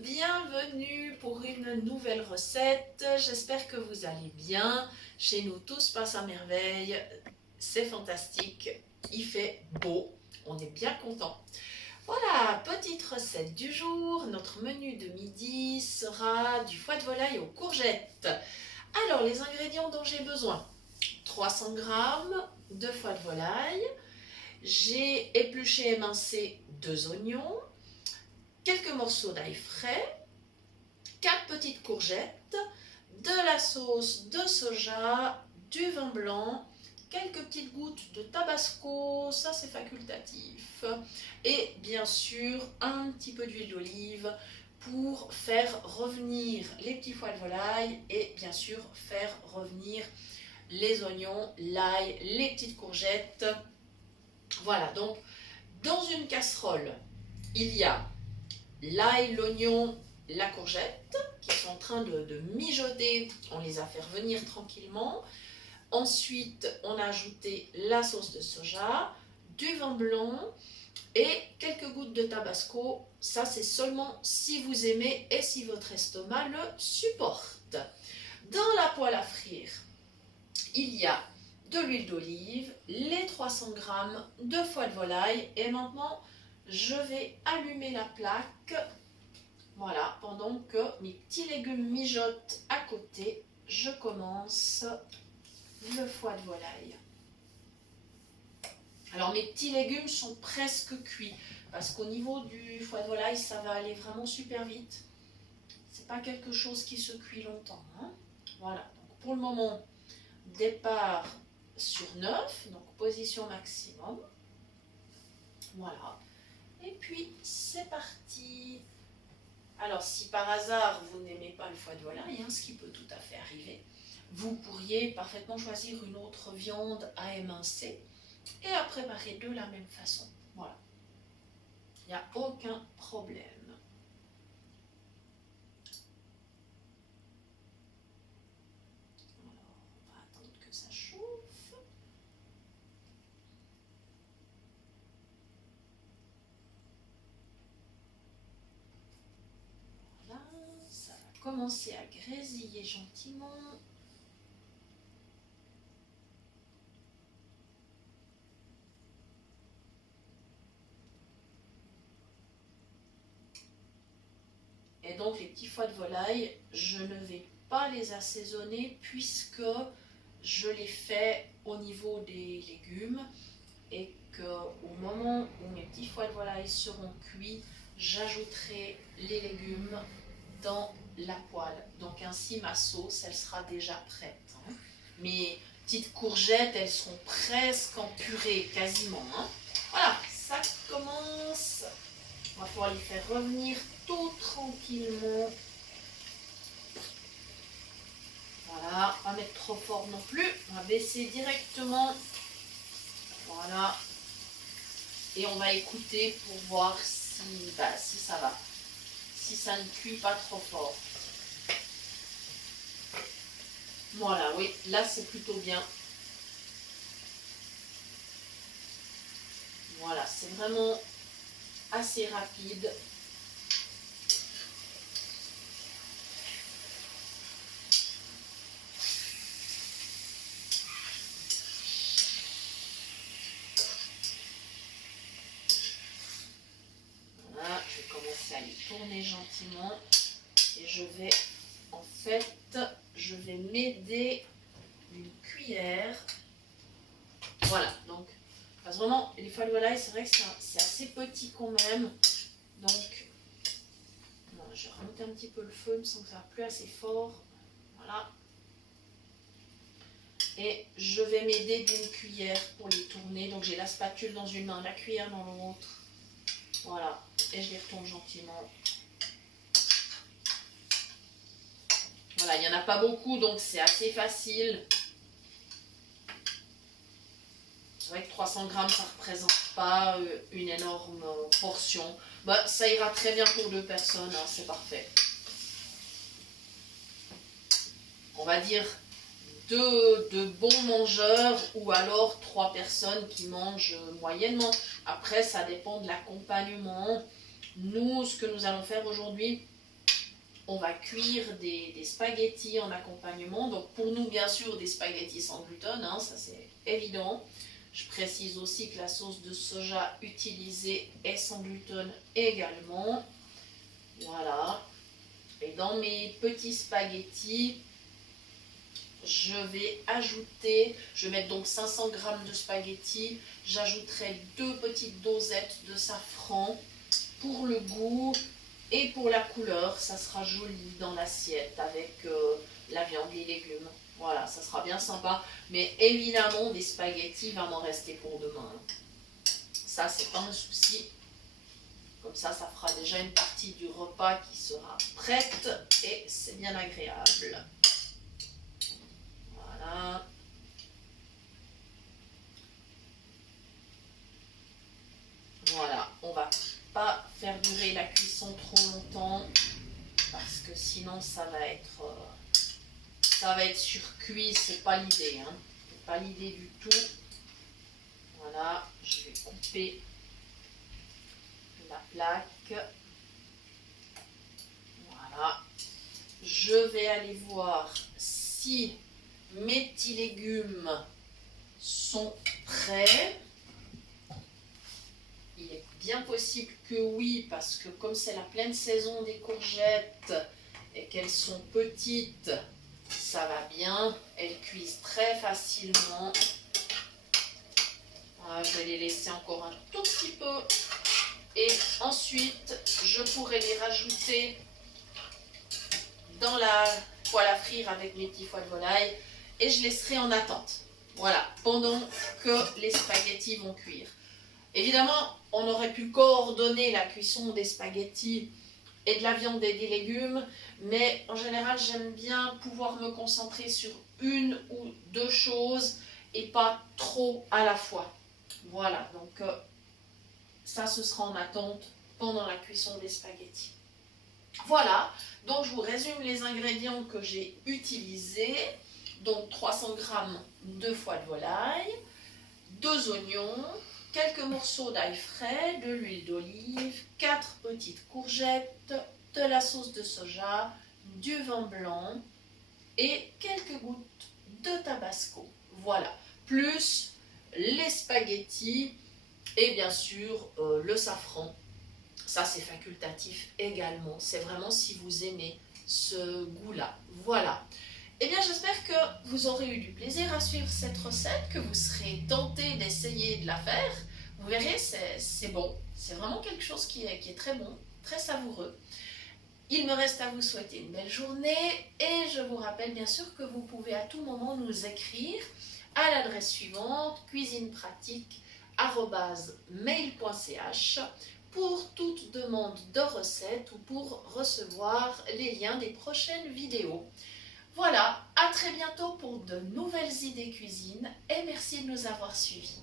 bienvenue pour une nouvelle recette. J'espère que vous allez bien. Chez nous, tout se passe à merveille. C'est fantastique. Il fait beau. On est bien content. Voilà, petite recette du jour. Notre menu de midi sera du foie de volaille aux courgettes. Alors, les ingrédients dont j'ai besoin. 300 g de foie de volaille. J'ai épluché et émincé 2 oignons. Quelques morceaux d'ail frais, 4 petites courgettes, de la sauce de soja, du vin blanc, quelques petites gouttes de tabasco, ça c'est facultatif, et bien sûr un petit peu d'huile d'olive pour faire revenir les petits foies de volaille et bien sûr faire revenir les oignons, l'ail, les petites courgettes. Voilà, donc dans une casserole, il y a l'ail, l'oignon, la courgette qui sont en train de mijoter. On les a fait revenir tranquillement. Ensuite, on a ajouté la sauce de soja, du vin blanc et quelques gouttes de tabasco. Ça, c'est seulement si vous aimez et si votre estomac le supporte. Dans la poêle à frire, il y a de l'huile d'olive, les 300 g de foie de volaille et maintenant, je vais allumer la plaque, voilà, pendant que mes petits légumes mijotent à côté, je commence le foie de volaille. Alors mes petits légumes sont presque cuits, parce qu'au niveau du foie de volaille, ça va aller vraiment super vite. C'est pas quelque chose qui se cuit longtemps, hein. Voilà, donc pour le moment, départ sur 9, donc position maximum. Voilà. Et puis, c'est parti. Alors, si par hasard, vous n'aimez pas le foie de volaille, hein, ce qui peut tout à fait arriver, vous pourriez parfaitement choisir une autre viande à émincer et à préparer de la même façon. Voilà. Il n'y a aucun problème. Alors, on va attendre que ça chauffe. Ça va commencer à grésiller gentiment. Et donc les petits foies de volaille, je ne vais pas les assaisonner puisque je les fais au niveau des légumes et qu'au moment où mes petits foies de volaille seront cuits, j'ajouterai les légumes dans la poêle. Donc ainsi ma sauce, elle sera déjà prête. Hein. Mes petites courgettes, elles seront presque en purée, quasiment. Hein. Voilà, ça commence. On va pouvoir les faire revenir tout tranquillement. Voilà, pas mettre trop fort non plus. On va baisser directement. Voilà. Et on va écouter pour voir si ça va. Si ça ne cuit pas trop fort. Voilà, oui, là c'est plutôt bien. Voilà, c'est vraiment assez rapide. Voilà, je vais commencer à les tourner gentiment et je vais m'aider une cuillère. Voilà, donc parce que vraiment les foies de volaille, c'est vrai que c'est assez petit quand même. Donc je vais remonter un petit peu le feu, il me semble que ça va plus assez fort. Voilà. Et je vais m'aider d'une cuillère pour les tourner. Donc j'ai la spatule dans une main, la cuillère dans l'autre. Voilà. Et je les retourne gentiment. Voilà, il n'y en a pas beaucoup, donc c'est assez facile. C'est vrai que 300 g, ça ne représente pas une énorme portion. Bah, ça ira très bien pour 2 personnes, hein, c'est parfait. On va dire de bons mangeurs ou alors 3 personnes qui mangent moyennement. Après, ça dépend de l'accompagnement. Nous, ce que nous allons faire aujourd'hui, on va cuire des spaghettis en accompagnement. Donc pour nous, bien sûr, des spaghettis sans gluten, hein, ça c'est évident. Je précise aussi que la sauce de soja utilisée est sans gluten également. Voilà. Et dans mes petits spaghettis, je vais mettre donc 500 g de spaghettis. J'ajouterai 2 petites dosettes de safran pour le goût et pour la couleur. Ça sera joli dans l'assiette avec la viande, les légumes. Voilà, ça sera bien sympa. Mais évidemment, des spaghettis, il va m'en rester pour demain. Ça, c'est pas un souci. Comme ça fera déjà une partie du repas qui sera prête et c'est bien agréable. Voilà. Voilà, on va pas faire durer la cuisson trop longtemps parce que sinon ça va être surcuit, c'est pas l'idée, hein. C'est pas l'idée du tout. Voilà, je vais couper la plaque. Voilà. Je vais aller voir si mes petits légumes sont prêts. Il est bien possible que oui, parce que comme c'est la pleine saison des courgettes et qu'elles sont petites, ça va bien. Elles cuisent très facilement. Voilà, je vais les laisser encore un tout petit peu. Et ensuite, je pourrai les rajouter dans la poêle à frire avec mes petits foies de volaille et je laisserai en attente. Voilà, pendant que les spaghettis vont cuire. Évidemment, on aurait pu coordonner la cuisson des spaghettis et de la viande et des légumes, mais en général, j'aime bien pouvoir me concentrer sur une ou deux choses et pas trop à la fois. Voilà, donc ça, ce sera en attente pendant la cuisson des spaghettis. Voilà, donc je vous résume les ingrédients que j'ai utilisés. Donc 300 g de foie de volaille, 2 oignons, quelques morceaux d'ail frais, de l'huile d'olive, 4 petites courgettes, de la sauce de soja, du vin blanc et quelques gouttes de tabasco. Voilà, plus les spaghettis et bien sûr le safran. Ça, c'est facultatif également. C'est vraiment si vous aimez ce goût-là. Voilà. Eh bien, j'espère que vous aurez eu du plaisir à suivre cette recette, que vous serez tenté d'essayer de la faire. Vous verrez, c'est bon. C'est vraiment quelque chose qui est très bon, très savoureux. Il me reste à vous souhaiter une belle journée et je vous rappelle bien sûr que vous pouvez à tout moment nous écrire à l'adresse suivante cuisinepratique@mail.ch pour toute demande de recette ou pour recevoir les liens des prochaines vidéos. Voilà, à très bientôt pour de nouvelles idées cuisine et merci de nous avoir suivis.